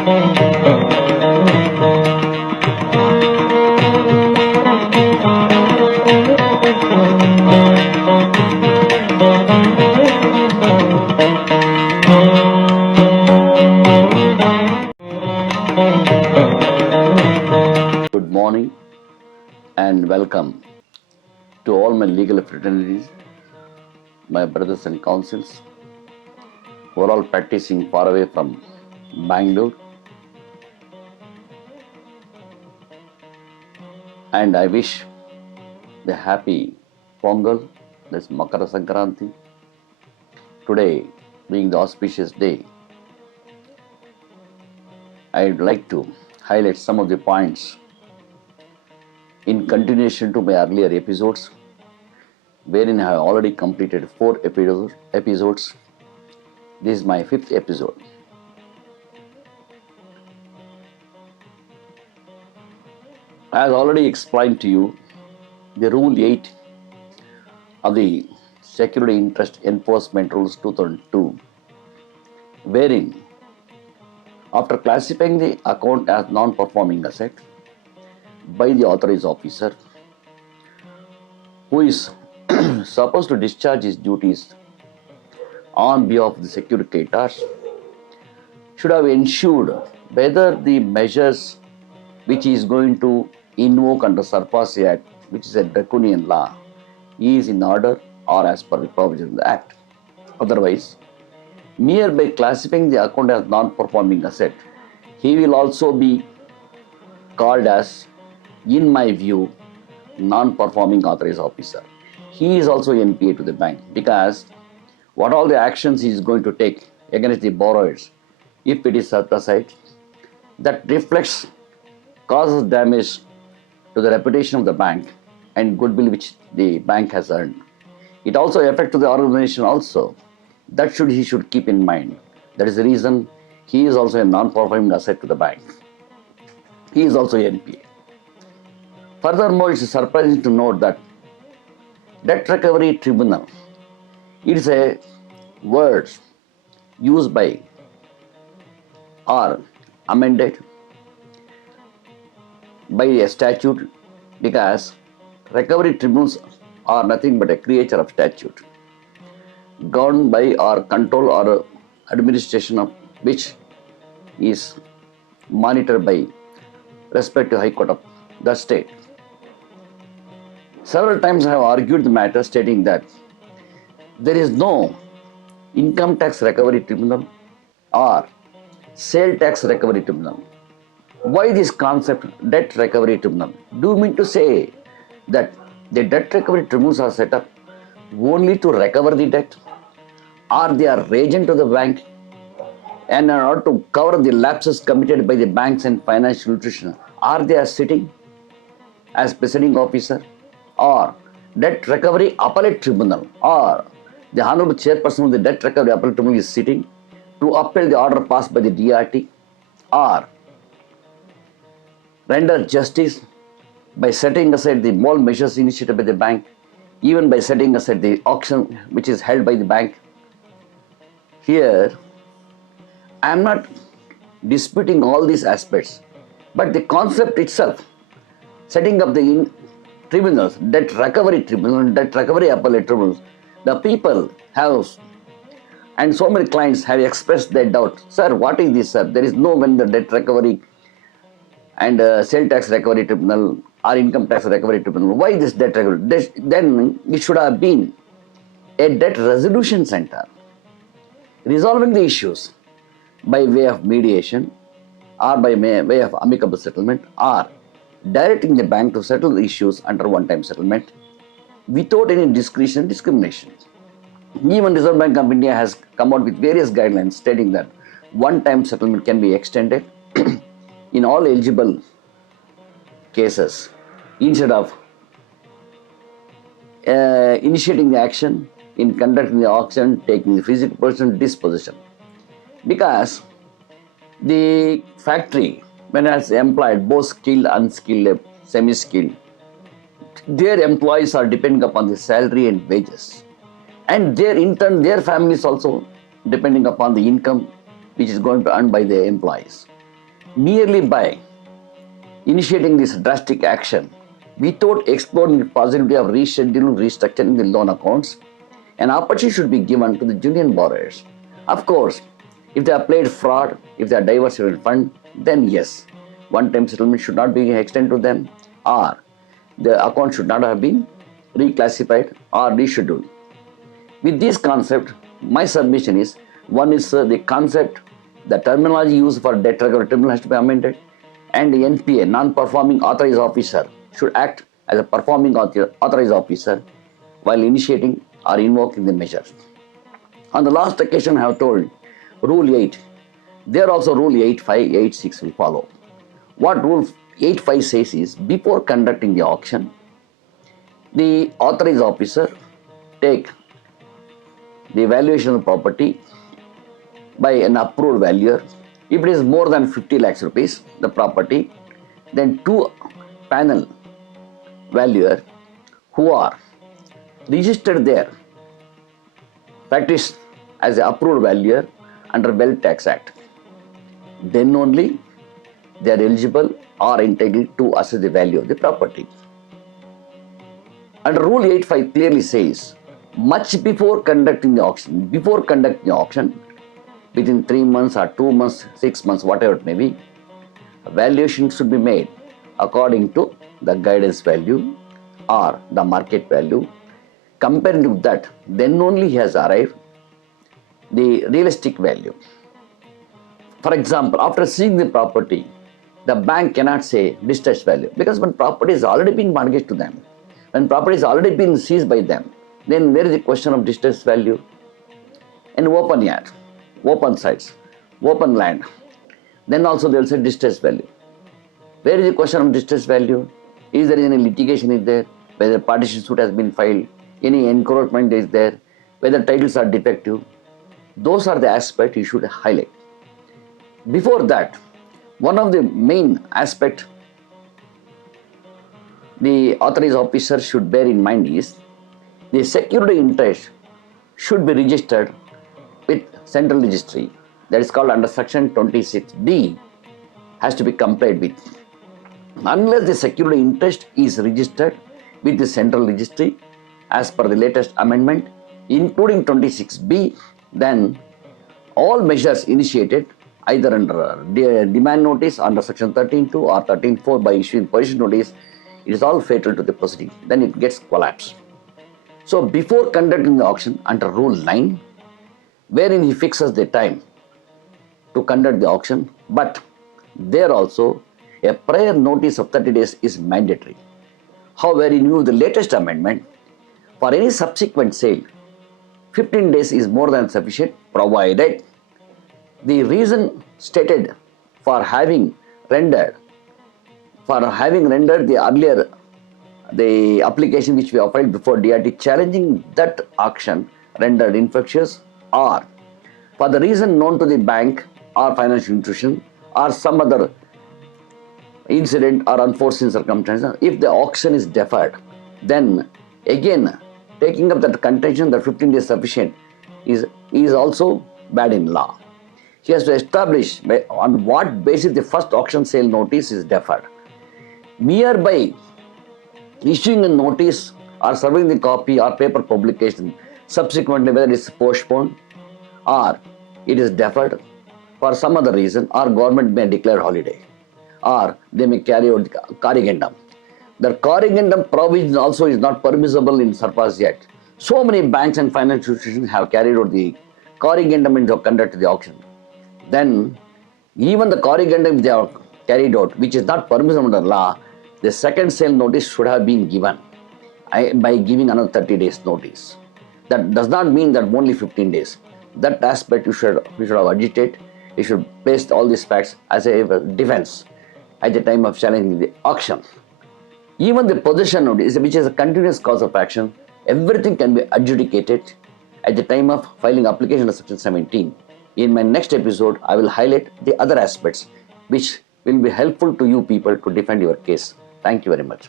Good morning and welcome to all my legal fraternities, my brothers and counsels who are all practicing far away from Bangalore. And I wish the happy Pongal, this Makara Sankranti. Today being the auspicious day, I'd like to highlight some of the points in continuation to my earlier episodes, wherein I have already completed 4 episodes. This is my 5th episode. As already explained to you, the Rule 8 of the Security Interest Enforcement Rules 2002, wherein after classifying the account as non-performing asset by the authorized officer, who is supposed to discharge his duties on behalf of the securitors, should have ensured whether the measures which he is going to invoke under sarfarsi Act, which is a draconian law, is in order or as per the provision of the Act. Otherwise, mere by classifying the account as non-performing asset, he will also be called as, in my view, non-performing authorized officer. He is also NpA to the bank, because what all the actions he is going to take against the borrowers, if it is set aside, that reflects, causes damage to the reputation of the bank and goodwill which the bank has earned. It also affects the organization also. That he should keep in mind. That is the reason he is also a non-performing asset to the bank. He is also NpA. Furthermore, it is surprising to note that Debt Recovery Tribunal, it is a word used by or amended by a statute, because recovery tribunals are nothing but a creature of statute, governed by or control or administration of which is monitored by respective High Court of the state. Several times I have argued the matter, stating that there is no income tax recovery tribunal or sale tax recovery tribunal. Why this concept, debt recovery tribunal? Do you mean to say that the debt recovery tribunals are set up only to recover the debt, or they are agent to the bank and in order to cover the lapses committed by the banks and financial institutions? Are they sitting as presiding officer, or debt recovery appellate tribunal, or the honorable chairperson of the debt recovery appellate tribunal is sitting to uphold the order passed by the DRAT, or render justice by setting aside the all measures initiated by the bank, even by setting aside the auction which is held by the bank? Here, I am not disputing all these aspects, but the concept itself, setting up the tribunals, debt recovery tribunal, debt recovery appellate tribunals, the people have, and so many clients have expressed their doubt. Sir, what is this, sir? There is no when the debt recovery and sale tax recovery tribunal or income tax recovery tribunal. Why this debt recovery? Then it should have been a debt resolution center, resolving the issues by way of mediation or by way of amicable settlement, or directing the bank to settle the issues under one-time settlement without any discrimination. Even Reserve Bank of India has come out with various guidelines stating that one-time settlement can be extended in all eligible cases, instead of initiating the action in conducting the auction, taking the physical person disposition. Because the factory, when it has employed both skilled, unskilled, semi-skilled, their employees are depending upon the salary and wages, and in turn their families also depending upon the income which is going to earn by the employees. Merely by initiating this drastic action without exploring the possibility of rescheduling, restructuring the loan accounts, an opportunity should be given to the genuine borrowers. Of course, if they have played fraud, if they are diversified fund, then yes, one-time settlement should not be extended to them, or the account should not have been reclassified or rescheduled. With this concept, my submission is, one is the concept, the terminology used for debt recovery tribunal has to be amended, and the NpA, non-performing authorized officer, should act as a performing authorized officer while initiating or invoking the measures. On the last occasion I have told Rule 8, there also Rule 8.5, 8.6 will follow. What Rule 8.5 says is, before conducting the auction, the authorized officer take the valuation of the property by an approved valuer. If it is more than 50 lakhs rupees, the property, then two panel valuer who are registered there, practice as an approved valuer under Wealth Tax Act, then only they are eligible or entitled to assess the value of the property. Under Rule 8.5 clearly says, much before conducting the auction, within 3 months or 2 months, 6 months, whatever it may be, a valuation should be made according to the guidance value or the market value. Comparing to that, then only he has arrived the realistic value. For example, after seeing the property, the bank cannot say distressed value, because when property is already been mortgaged to them, when property is already been seized by them, then where is the question of distressed value? In open yard, open sites, open land, then also they will say distressed value. Where is the question of distressed value? Is there any litigation is there? Whether partition suit has been filed, any encroachment is there, whether titles are defective. Those are the aspects you should highlight. Before that, one of the main aspects the authorized officer should bear in mind is, the security interest should be registered with central registry. That is called under section 26D, has to be complied with. Unless the security interest is registered with the central registry as per the latest amendment, including 26B, then all measures initiated either under demand notice under section 13.2 or 13.4 by issuing possession notice, it is all fatal to the proceeding. Then it gets collapsed. So before conducting the auction under Rule 9, wherein he fixes the time to conduct the auction, but there also a prior notice of 30 days is mandatory. However, in view of the latest amendment, for any subsequent sale, 15 days is more than sufficient, provided the reason stated for having rendered the earlier the application which we have filed before DRAT challenging that auction rendered infectious, or for the reason known to the bank or financial institution or some other incident or unforeseen circumstances, if the auction is deferred, then again taking up that contention that 15 days sufficient is also bad in law. He has to establish on what basis the first auction sale notice is deferred. Mere by issuing a notice or serving the copy or paper publication, subsequently whether it is postponed or it is deferred for some other reason, or government may declare holiday, or they may carry out the corrigendum. The corrigendum provision also is not permissible in sarfarsi Act. So many banks and financial institutions have carried out the corrigendum and have conducted the auction. Then even the corrigendum they have carried out, which is not permissible under law, the second sale notice should have been given by giving another 30 days notice. That does not mean that only 15 days. That aspect you should have agitated. You should place all these facts as a defense at the time of challenging the auction. Even the possession notice, which is a continuous cause of action, everything can be adjudicated at the time of filing application of section 17. In my next episode, I will highlight the other aspects which will be helpful to you people to defend your case. Thank you very much.